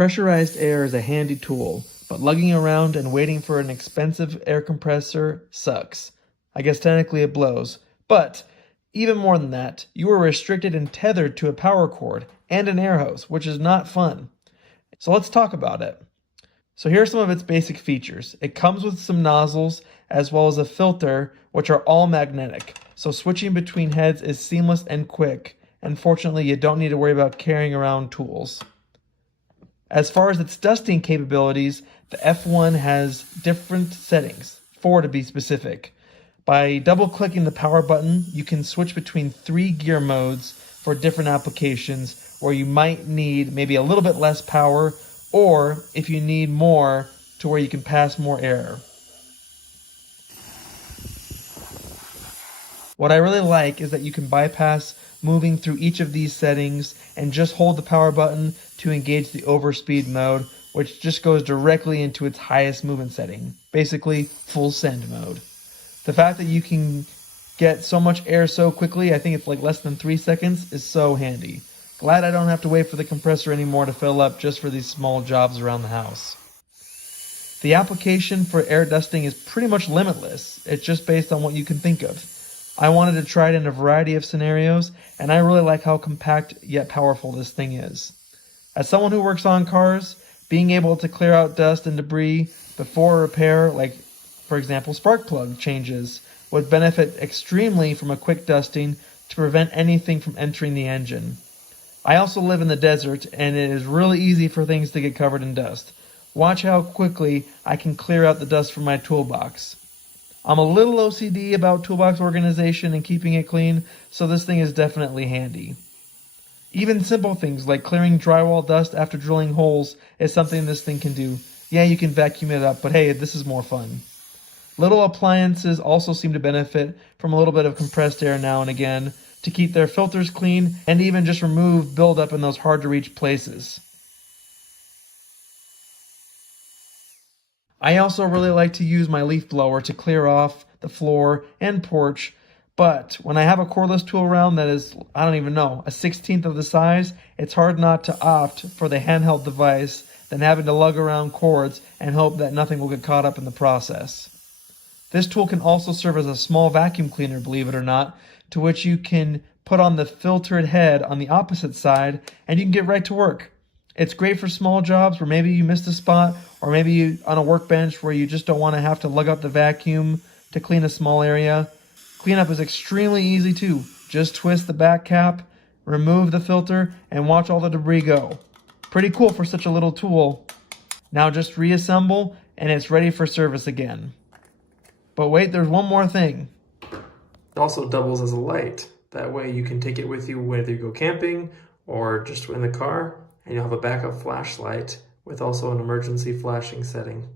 Pressurized air is a handy tool, but lugging around and waiting for an expensive air compressor sucks. I guess technically it blows, but even more than that, you are restricted and tethered to a power cord and an air hose, which is not fun. So let's talk about it. So here are some of its basic features. It comes with some nozzles as well as a filter, which are all magnetic. So switching between heads is seamless and quick. And fortunately, you don't need to worry about carrying around tools. As far as its dusting capabilities, the F1 has different settings, 4 to be specific. By double-clicking the power button, you can switch between 3 gear modes for different applications where you might need maybe a little bit less power, or if you need more to where you can pass more air. What I really like is that you can bypass moving through each of these settings and just hold the power button to engage the overspeed mode, which just goes directly into its highest movement setting, basically full send mode. The fact that you can get so much air so quickly, I think it's like less than 3 seconds, is so handy. Glad I don't have to wait for the compressor anymore to fill up just for these small jobs around the house. The application for air dusting is pretty much limitless. It's just based on what you can think of. I wanted to try it in a variety of scenarios, and I really like how compact yet powerful this thing is. As someone who works on cars, being able to clear out dust and debris before repair, like for example spark plug changes, would benefit extremely from a quick dusting to prevent anything from entering the engine. I also live in the desert, and it is really easy for things to get covered in dust. Watch how quickly I can clear out the dust from my toolbox. I'm a little OCD about toolbox organization and keeping it clean, so this thing is definitely handy. Even simple things like clearing drywall dust after drilling holes is something this thing can do. Yeah, you can vacuum it up, but hey, this is more fun. Little appliances also seem to benefit from a little bit of compressed air now and again to keep their filters clean and even just remove buildup in those hard to reach places. I also really like to use my leaf blower to clear off the floor and porch, but when I have a cordless tool around that is, I don't even know, a 1/16 of the size, it's hard not to opt for the handheld device than having to lug around cords and hope that nothing will get caught up in the process. This tool can also serve as a small vacuum cleaner, believe it or not, to which you can put on the filtered head on the opposite side and you can get right to work. It's great for small jobs where maybe you missed a spot, or maybe you on a workbench where you just don't want to have to lug up the vacuum to clean a small area. Cleanup is extremely easy too. Just twist the back cap, remove the filter, and watch all the debris go. Pretty cool for such a little tool. Now just reassemble and it's ready for service again. But wait, there's one more thing. It also doubles as a light. That way you can take it with you whether you go camping or just in the car, and you'll have a backup flashlight with also an emergency flashing setting.